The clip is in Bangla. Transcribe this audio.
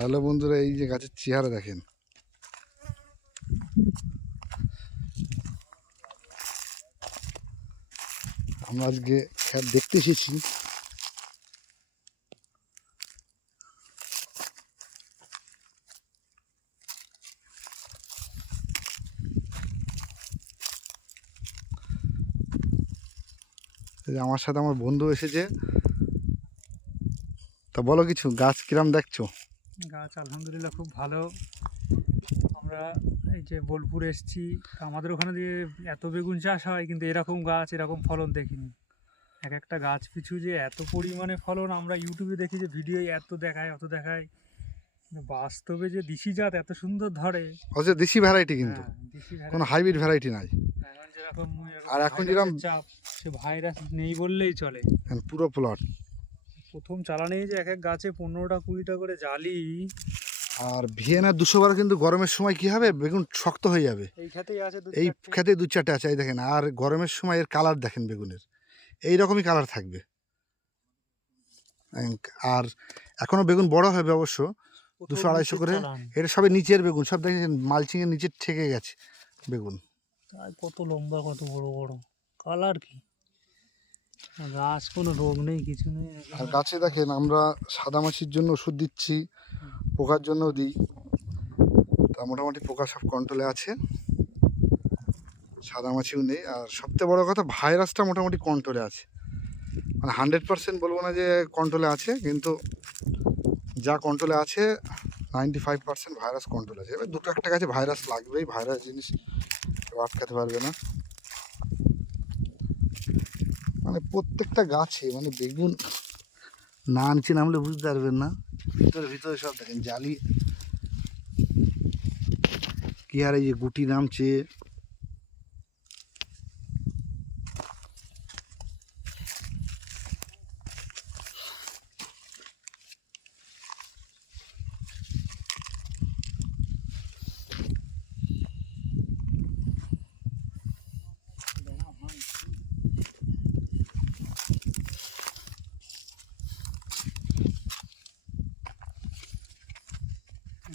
হ্যালো বন্ধুরা, এই যে গাছের চেহারা দেখেন। আমরা আজকে খ্যাত দেখতে এসেছি। আমার সাথে আমার বন্ধু এসেছে। তা বলো কিছু, গাছ কিরাম দেখছো? গাছ আলহামদুলিল্লাহ খুব ভালো। আমরা এই যে বোলপুর এসেছি, আমাদের ওখানে দিয়ে এত বেগুন চাষ হয়, কিন্তু এরকম গাছ এরকম ফলন দেখিনি। এক একটা গাছ পিছু যে এত পরিমাণে ফলন, আমরা ইউটিউবে দেখি যে ভিডিও এত দেখায় অত দেখায়, কিন্তু বাস্তবে যে দেশি জাত এত সুন্দর ধরে। হচ্ছে দেশি ভ্যারাইটি, কিন্তু হ্যাঁ, দেশি কোনো ভ্যারাইটি। হাইব্রিড ভ্যারাইটি নাই। এখন যেরকম আর এখন যেরকম ভাইরাসের চাপ, সে ভাইরাস নেই বললেই চলে। পুরো প্লট। প্রথম চালানেই যে এক এক গাছে 15টা 20টা করে জালি। আর ভিয়েনার 200 বার, কিন্তু গরমের সময় কি হবে, বেগুন শক্ত হয়ে যাবে। এই খেতেই আছে এই খেতে 2-4টে আছে, এই দেখেন। আর গরমের সময় এর কালার দেখেন, বেগুনের এই রকমই কালার থাকবে। আর এখনো বেগুন বড় হবে অবশ্য, 200-250 করে। এটা সবে নিচের বেগুন, সব দেখেন মালচিং এর নিচে ঠেকে গেছে বেগুন। তাই কত লম্বা, কত বড় বড় কালার। কি গাছ, কোনো রোগ নেই, কিছু নেই। আর গাছে দেখেন, আমরা সাদামাছির জন্য ওষুধ দিচ্ছি, পোকার জন্য দিই। তা মোটামুটি পোকা সব কন্ট্রোলে আছে, সাদামাছিও নেই। আর সবচেয়ে বড় কথা, ভাইরাসটা মোটামুটি কন্ট্রোলে আছে। মানে 100% বলবো না যে কন্ট্রোলে আছে, কিন্তু যা কন্ট্রোলে আছে 95% ভাইরাস কন্ট্রোল আছে। এবার 2-1টা গাছে ভাইরাস লাগবেই, ভাইরাস জিনিস কেউ আটকাতে পারবে না। মানে প্রত্যেকটা গাছে, মানে বেগুন না নিচে নামলে বুঝতে পারবেন না। ভিতরে ভিতরে সব দেখেন জালি কি, আর এই যে গুটি নামছে।